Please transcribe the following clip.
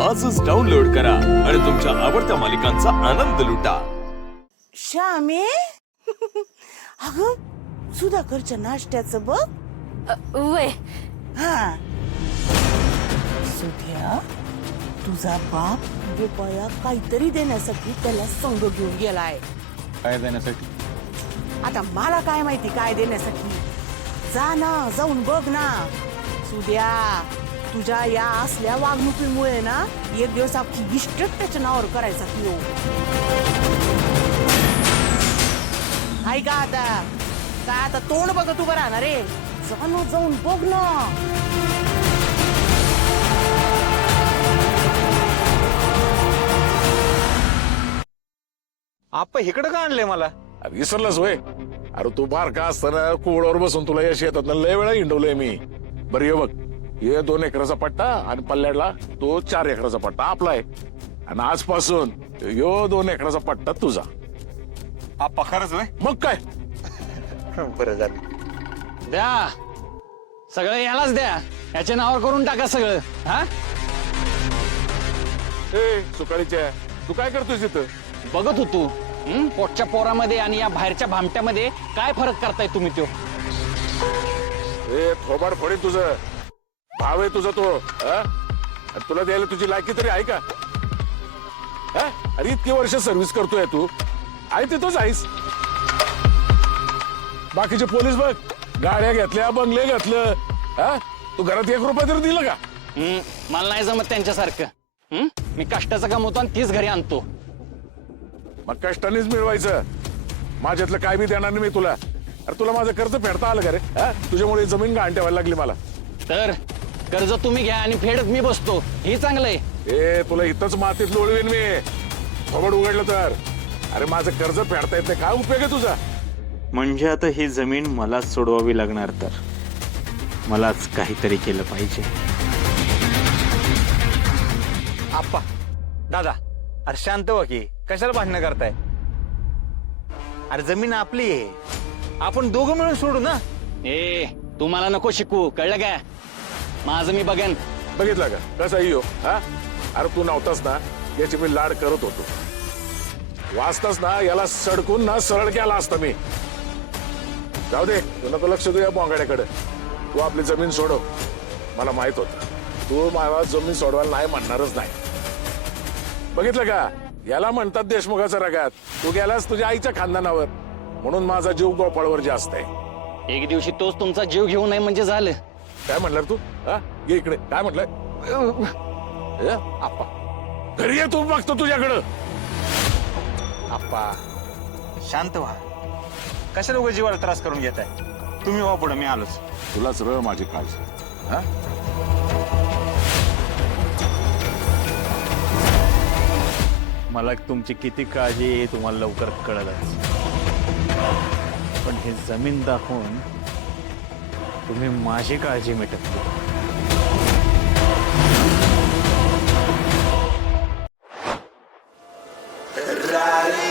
आजच डाउनलोड करा आणि तुमच्या आवडत्या मालिकांचा आनंद लुटा. श्यामे अगं सुधाकरच्या नाश्त्याचं बघ. वय हा सुध्या तुझा बाप गोपाळा काहीतरी देण्यासाठी त्याला संघ घेऊन गेलाय. काय देण्यासाठी? आता मला काय माहिती काय देण्यासाठी. जा ना जाऊन बघ ना. सुद्या तुझ्या या असल्या वागणुकीमुळे ना एक दिवस अख्खी इस्टेट त्याच्या नावावर करायचा पिओ. ऐका आता काय आता तोंड बघत उभं राहणार रे. जा ना जाऊन बघ ना. आप्पा इकडे का आणलंय मला? विसरलास होय? अरे तू बार का असताना कुवडावर बसून तुला या शेतात लय वेळा हिंडवलंय मी. बरं ये बघ, हे 2 एकराचा पट्टा आणि पल्ल्याडला तो 4 एकराचा पट्टा आपला आहे. आणि आजपासून यो 2 एकराचा पट्टा तुझा. आप्पा खरंच होय? मग काय? बरं झालं. द्या सगळं यालाच द्या. याच्या नावावर करून टाका सगळं. हा ए सुकाळीच्या तू काय करतोय तिथं? बघत होतो पोटच्या पोरामध्ये आणि या बाहेरच्या भामट्यामध्ये काय फरक करताय तुम्ही तो. ए थोबाड फोडे तुझं. भाव आहे तुझा तो. आणि तुला द्यायला तुझी लायकी तरी आहे का? अरे इतकी वर्ष सर्व्हिस करतोय तू, आहे तिथंच आहेस. बाकीचे पोलीस बघ गाड्या घेतल्या, बंगले घेतलं. तू घरात 1 रुपया तरी दिलं का? मला नाही जमत त्यांच्यासारखं. मी कष्टाचं कमवतो आणि तीच घरी आणतो. मग कष्टानेच मिळवायचं. माझ्यातलं काय बी देणार नाही मी तुला. अरे तुला माझं कर्ज फेडता आलं का रे? तुझ्यामुळे जमीन गहाण ठेवायला लागली मला. तर कर्ज तुम्ही घ्या आणि फेडत मी बसतो, हे चांगलंय. ए तुला इथंच मातीत लोळवीन मी थोबड उघडलं तर. अरे माझं कर्ज फेडता येत नाही, काय उपयोग आहे तुझा? म्हणजे आता ही जमीन मलाच सोडवावी लागणार. तर मलाच काहीतरी केलं पाहिजे. आप्पा दादा अरे शांत व्हा की, कशाला भांडणं करताय? अरे जमीन आपली आहे, आपण दोघं मिळून सोडू ना. ए तुम्हाला नको शिकू, कळलं काय? माझं मी बघेन. बघितलं का कसा येऊ? अरे तू नव्हतास ना याची मी लाड करत होतो. वाचतास ना याला सडकून ना सरळ केला असता मी. जाऊ दे, तुला तर लक्ष दे या बोंगाड्याकडे. तू आपली जमीन सोडव. मला माहित होत तू मला जमीन सोडवायला नाही म्हणणारच नाही. बघितलं का, याला म्हणतात देशमुखाचा रगात. तू गेलास तुझ्या आईच्या खानदानावर, म्हणून माझा जीव गोपाळवर जास्त आहे. एक दिवशी तोच तुमचा जीव घेऊ नये म्हणजे झालं. काय म्हणणार तू? ये इकडे. काय म्हटलंय? आप्पा घरी ये, तू बघतो तुझ्याकडं. आप्पा शांत व्हा, कशाला उगा जीवाला त्रास करून घेताय? तुम्ही व्हा पुढे, मी आलोच. तुलाच र माझी काळजी. मला तुमची किती काळजी आहे तुम्हाला लवकर कळलंच. पण हे जमीन दाखवून तुम्ही माझी काळजी मिटवली. Rari